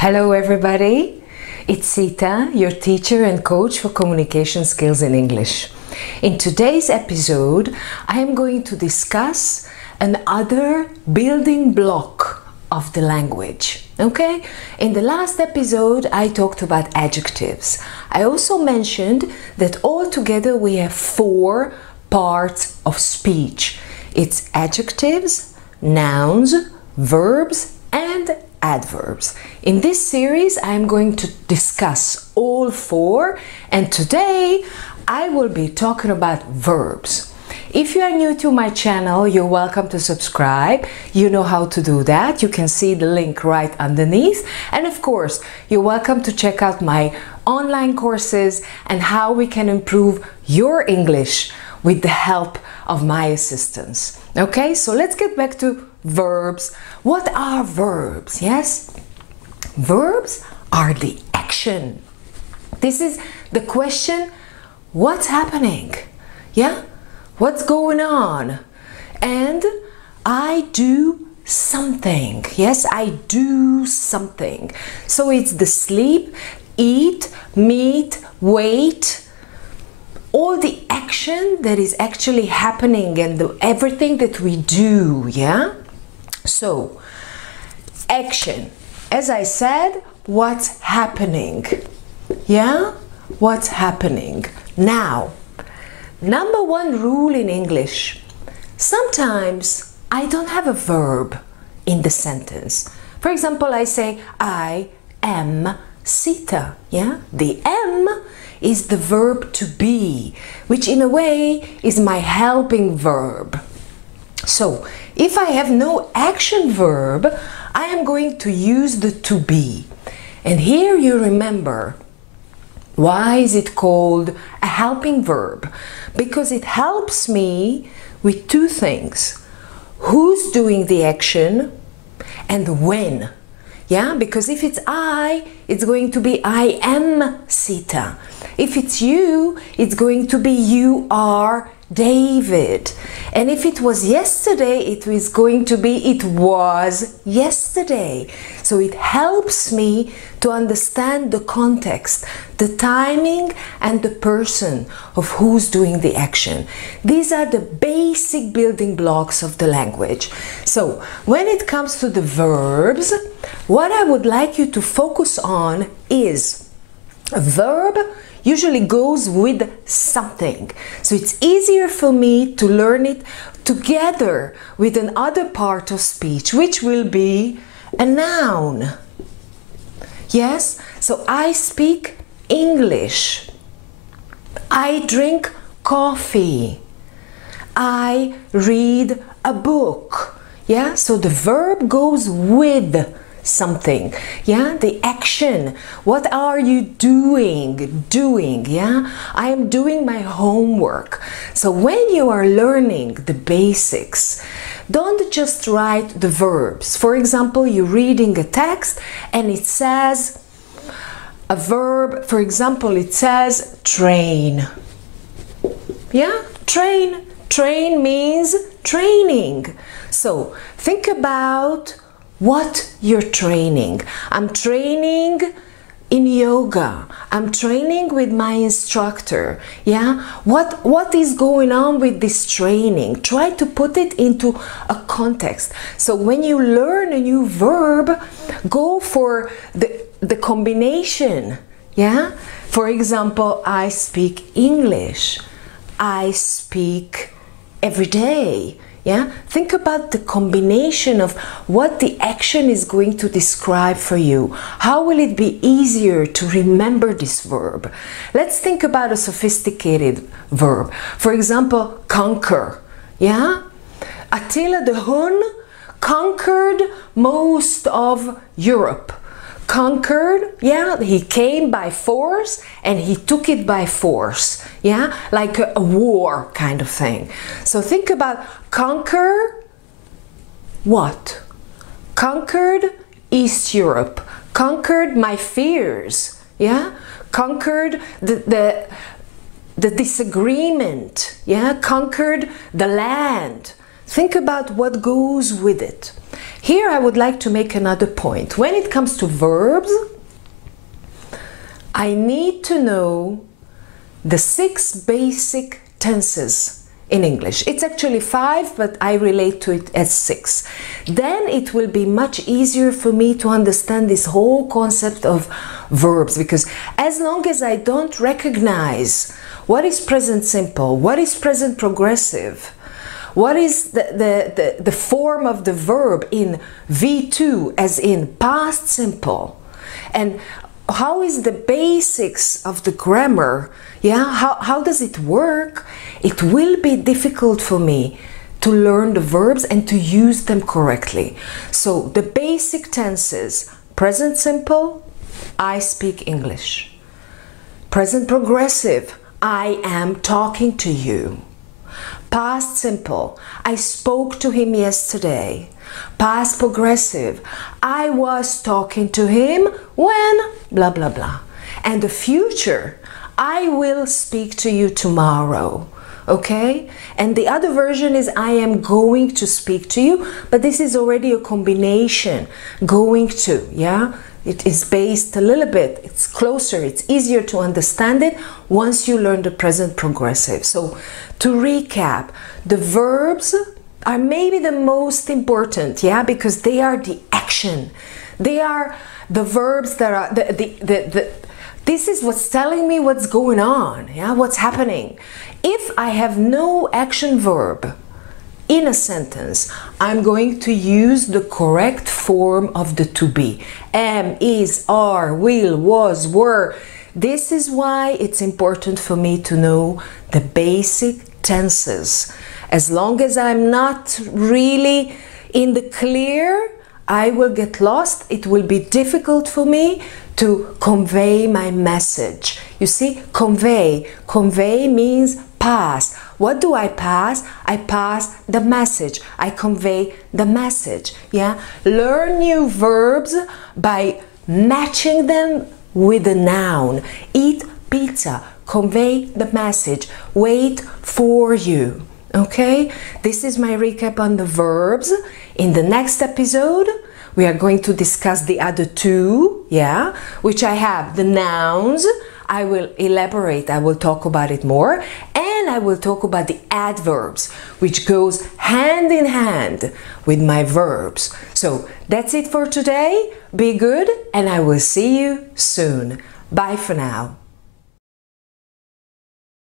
Hello everybody, it's Sita, your teacher and coach for communication skills in English. In today's episode, I am going to discuss another building block of the language. Okay? In the last episode, I talked about adjectives. I also mentioned that altogether we have 4 parts of speech. It's adjectives, nouns, verbs, and adverbs. In this series, I am going to discuss all 4, and today I will be talking about verbs. If you are new to my channel, you're welcome to subscribe. You know how to do that. You can see the link right underneath. And of course, you're welcome to check out my online courses and how we can improve your English with the help of my assistants. Okay, so let's get back to verbs. What are verbs? Yes? Verbs are the action. This is the question, what's happening? Yeah? What's going on? And I do something. Yes, I do something. So it's the sleep, eat, meet, wait, all the action that is actually happening and everything that we do, yeah? So, action. As I said, what's happening? Yeah? What's happening? Now, number 1 rule in English. Sometimes I don't have a verb in the sentence. For example, I say, I am Sita. Yeah? The am is the verb to be, which in a way is my helping verb. So, if I have no action verb, I am going to use the to be. And here you remember, why is it called a helping verb? Because it helps me with 2 things. Who's doing the action and when. Yeah, because if it's I, it's going to be I am Sita. If it's you, it's going to be you are David. And if it was yesterday, it is going to be it was yesterday. So it helps me to understand the context, the timing and the person of who's doing the action. These are the basic building blocks of the language. So when it comes to the verbs, what I would like you to focus on is a verb usually goes with something. So it's easier for me to learn it together with another part of speech, which will be a noun. Yes? So I speak English. I drink coffee. I read a book. Yeah? So the verb goes with something. Yeah, the action. What are you doing? Yeah, I am doing my homework. So when you are learning the basics, don't just write the verbs. For example, you're reading a text and it says a verb. For example, it says train. Yeah, train. Train means training. So think about what you're training. I'm training in yoga. I'm training with my instructor. Yeah? What is going on with this training? Try to put it into a context. So when you learn a new verb, go for the combination. Yeah? For example, I speak English. I speak every day. Yeah? Think about the combination of what the action is going to describe for you. How will it be easier to remember this verb? Let's think about a sophisticated verb. For example, conquer. Yeah? Attila the Hun conquered most of Europe. Conquered, yeah, he came by force and he took it by force, yeah, like a war kind of thing. So think about conquer what? Conquered East Europe, conquered my fears, yeah, conquered the disagreement, yeah, conquered the land. Think about what goes with it. here I would like to make another point. When it comes to verbs, I need to know the 6 basic tenses in English. It's actually 5, but I relate to it as 6. Then it will be much easier for me to understand this whole concept of verbs, because as long as I don't recognize what is present simple, what is present progressive, what is the form of the verb in V2 as in past simple, and how is the basics of the grammar, how does it work, it will be difficult for me to learn the verbs and to use them correctly. So the basic tenses: present simple, I speak English. Present progressive, I am talking to you. Past simple, I spoke to him yesterday. Past progressive, I was talking to him when blah blah blah. And the future, I will speak to you tomorrow. Okay? And the other version is I am going to speak to you, but this is already a combination. Going to, yeah? It is based a little bit, it's closer, it's easier to understand it once you learn the present progressive. So to recap, the verbs are maybe the most important, yeah, because they are the action. They are the verbs that are this is what's telling me what's going on, yeah, what's happening. If I have no action verb in a sentence, I'm going to use the correct form of the to be. Am, is, are, will, was, were. This is why it's important for me to know the basic tenses. As long as I'm not really in the clear, I will get lost. It will be difficult for me to convey my message. You see, convey. Convey means pass. What do I pass? I pass the message. I convey the message. Yeah? Learn new verbs by matching them with a noun. Eat pizza. Convey the message. Wait for you. Okay? This is my recap on the verbs. In the next episode, we are going to discuss the other two, yeah, which I have the nouns. I will elaborate, I will talk about it more, and I will talk about the adverbs, which goes hand in hand with my verbs. So that's it for today. Be good, and I will see you soon. Bye for now.